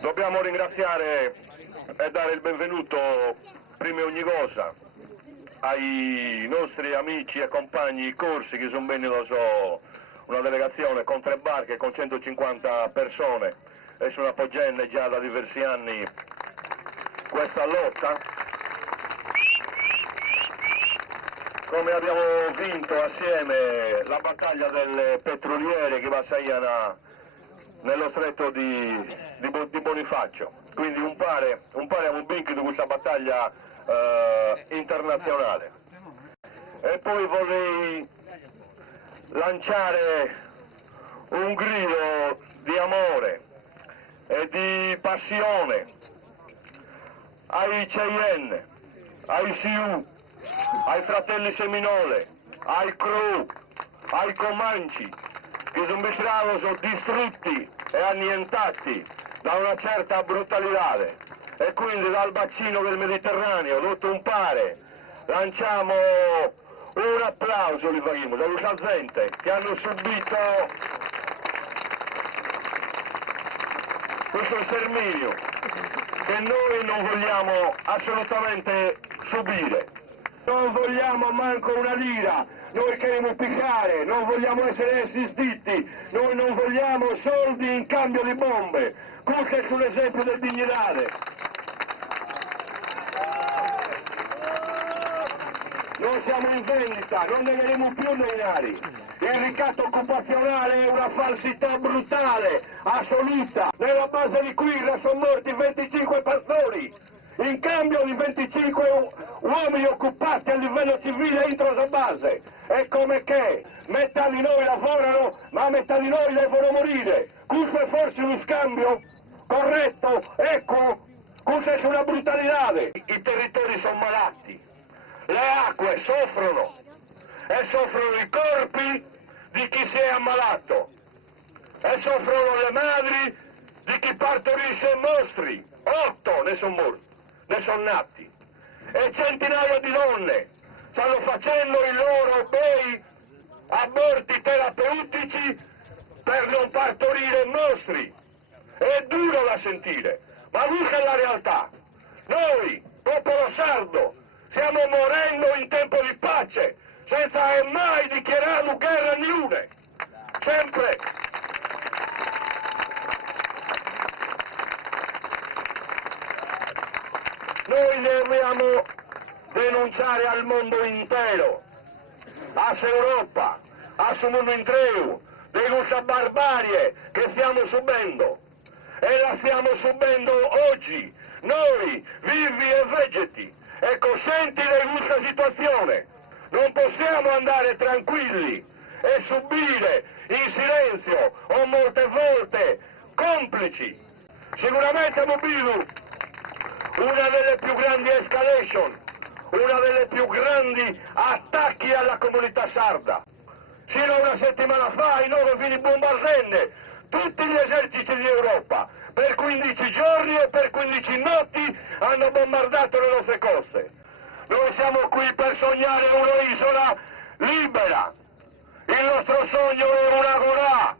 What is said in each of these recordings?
Dobbiamo ringraziare e dare il benvenuto, prima di ogni cosa, ai nostri amici e compagni corsi che sono venuti, una delegazione con 3 barche, con 150 persone, e sono appoggiando già da diversi anni questa lotta. Come abbiamo vinto assieme la battaglia del petroliere che va nello stretto di Bonifacio, quindi un pare abbiamo vinto di questa battaglia internazionale. E poi vorrei lanciare un grido di amore e di passione ai Cheyenne, ai Sioux, ai fratelli Seminole, ai Crow, ai Comanci, che sono distrutti e annientati da una certa brutalità, e quindi dal bacino del Mediterraneo, tutto un pare, lanciamo un applauso li faremo da questa gente che hanno subito questo sterminio che noi non vogliamo assolutamente subire. Non vogliamo manco una lira, noi queremos piccare, non vogliamo essere assistiti, noi non vogliamo soldi in cambio di bombe. Questo è un esempio del dignitare. Noi siamo in vendita, non ne vedremo più denari. Il ricatto occupazionale è una falsità brutale, assoluta. Nella base di Quirra sono morti 25 pastori. In cambio di 25 uomini occupati a livello civile entro la base. È come che metà di noi lavorano, ma metà di noi devono morire. Questo è forse uno scambio corretto, equo? Questa è una brutalità. I territori sono malati, le acque soffrono e soffrono i corpi di chi si è ammalato e soffrono le madri di chi partorisce mostri. 8 ne sono morti. Ne sono nati, e centinaia di donne stanno facendo i loro bei aborti terapeutici per non partorire mostri. È duro da sentire, ma questa è la realtà. Noi, popolo sardo, stiamo morendo in tempo di pace, senza mai dichiarato guerra niuna. Sempre. Noi dobbiamo denunciare al mondo intero, a Europa, a su mondo intero, di questa barbarie che stiamo subendo. E la stiamo subendo oggi, noi, vivi e vegeti, e coscienti di questa situazione. Non possiamo andare tranquilli e subire in silenzio o molte volte complici. Sicuramente abbiamo visto una delle più grandi escalation, una delle più grandi attacchi alla comunità sarda. Sino a una settimana fa i 9 fili bombardenne tutti gli eserciti di Europa per 15 giorni e per 15 notti hanno bombardato le nostre coste. Noi siamo qui per sognare un'isola libera. Il nostro sogno è una Gorà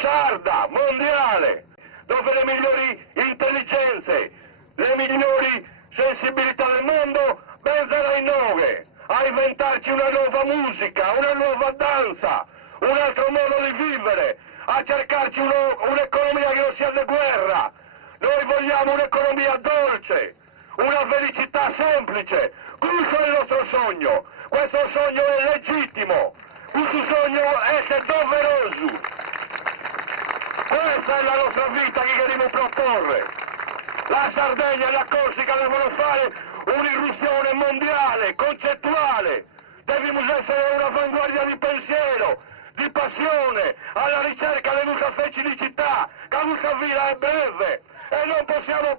sarda, mondiale, dove le migliori intelligenze, le migliori sensibilità del mondo pensano in noi, a inventarci una nuova musica, una nuova danza, un altro modo di vivere, a cercarci un'economia che non sia di guerra. Noi vogliamo un'economia dolce, una felicità semplice. Questo è il nostro sogno. Questo sogno è legittimo. Questo sogno è doveroso. Questa è la nostra vita che vogliamo proporre. La Sardegna e la Corsica devono fare un'irruzione mondiale, concettuale. Dobbiamo essere un'avanguardia di pensiero, di passione, alla ricerca della nostra felicità, che la nostra vita è breve e non possiamo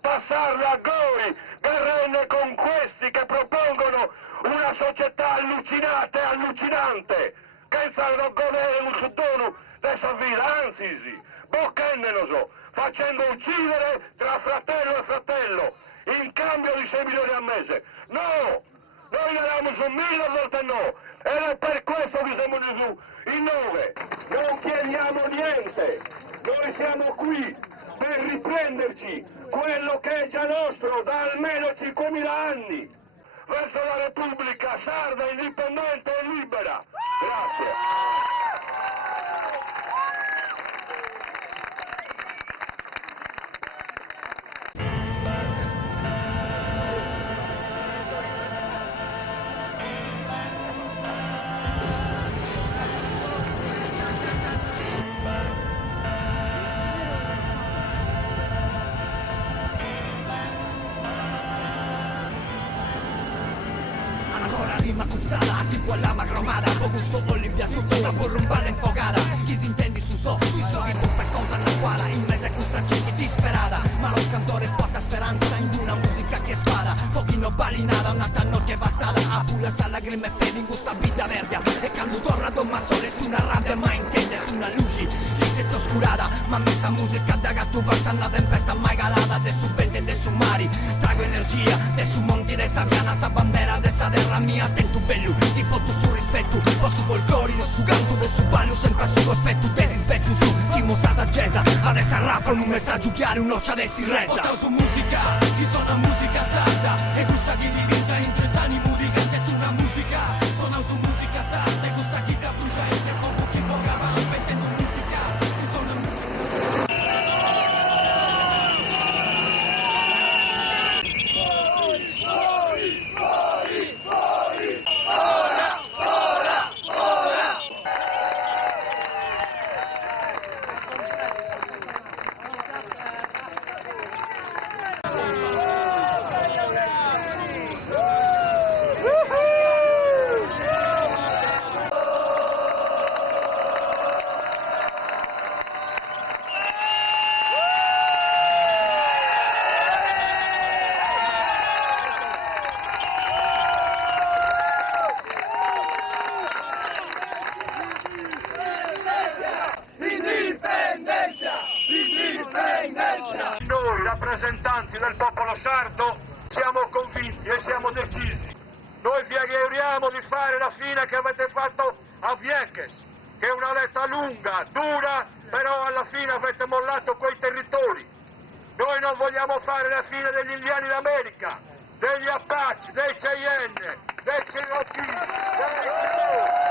passarla a goi, garrende con questi che propongono una società allucinata e allucinante, che stanno godere un futuro dessa vita, anzi sì, bocchendono, facendo uccidere tra fratello e fratello, in cambio di 6 milioni al mese. No! Noi ne abbiamo su 1000 volte no! Ed è per questo che siamo giù in 9. Non chiediamo niente! Noi siamo qui per riprenderci quello che è già nostro da almeno 5.000 anni, verso la Repubblica sarda, indipendente e libera. Grazie. Ancora rima cuzzata, tipo alla macromada, con gusto Olimpia sotto una borrumballa infocata. Chi si intendi su che per cosa non quadra, in mezzo a questa gente disperata. Ma lo scantore porta speranza in una musica che spada, pochino balinata, una notte passata. A pula sa lacrime e fede in questa vita verde. E quando torna Don Sole stu una rabbia mai intende, stu una luce che si è oscurata. Ma messa musica da gatto passa una tempesta mai calata. Adesso vente, adesso mari, trago energia, adesso monti, adesso piana, sa bandera, adesso terra mia, attento bello, ti porto su rispetto, posso folclori, su canto, su ballo, sempre su cospetto, te si specchio su, siamo sa saggesa, adesso rappano un messaggio chiaro, un'occia adesso in resa. Portao su musica, chi suona musica sarda, e questa chi diventa interessani musica, anche su una musica, suona su musica sarda, e questa chi da bruciante, poco chi poca va, mettendo musica, chi suona musica. Noi, rappresentanti del popolo sardo, siamo convinti e siamo decisi. Noi vi auguriamo di fare la fine che avete fatto a Vieques, che è una lotta lunga, dura, però alla fine avete mollato quei territori. Noi non vogliamo fare la fine degli indiani d'America, degli Apache, dei Cheyenne, dei Cherokee, dei Sioux.